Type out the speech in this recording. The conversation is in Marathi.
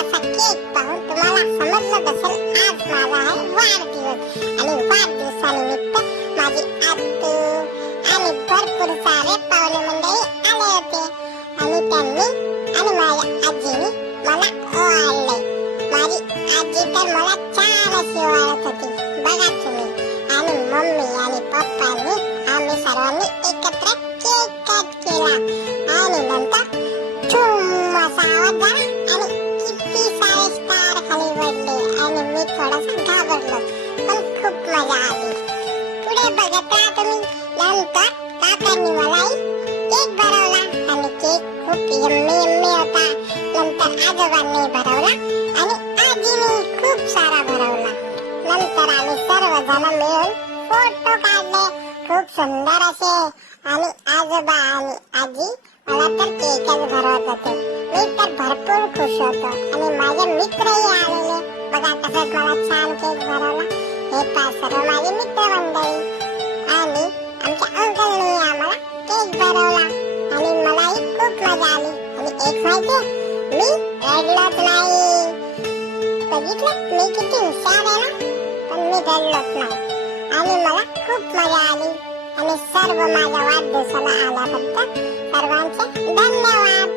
असा केक पाहून तुम्हाला समजलं असेल आज माझा आहे वाढदिवस आणि वाढदिवसानिमित्त माझी आत्तू आणि भरपूर सारे पाहुणे मंडळी आले होते आणि त्यांनी आणि माझ्या आजीने मला ओवाळले. माझी आजी तर मला छान अशी ओवाळत होती बघा तुम्ही. आणि मम्मी आणि पप्पांनी आम्ही सर्वांनी एकत्र केक कट केला आणि नंतर छुम असा आवाज झाला आणि किती सारे स्टार खाली पडले आणि मी थोडासा घाबरलो पण खूप मजा आली. पुढे बघत राहा तुम्ही. नंतर काकांनी मलाही केक भरवला आणि केक खूप यम्मी होता. नंतर आजोबांनी भरवला आणि आजीने खूप सारा भरवला. नंतर आम्ही सर्वजण मिळून फोटो काढले खूप सुंदर असे आणि आजोबा आणि आजी मला तर केकच भरवत होते. मी तर भरपूर खुश होतो आणि माझे मित्रही आलेले. बघा कसं मला छान केक भरवला. हे पहा सर्व माझे मित्र मंडळी आणि आमच्या अंकलने आम्हाला केक भरवला आणि मलाही खूप मजा आली. आणि एक माहितीये मी रडलोच नाही. बघितलं मी किती हुशार आहे ना. पण मी रडलोच नाही आणि मला खूप मजा आली. आणि सर्व माझ्या वाढदिवसाला आल्याबद्दल सर्वांचे धन्यवाद.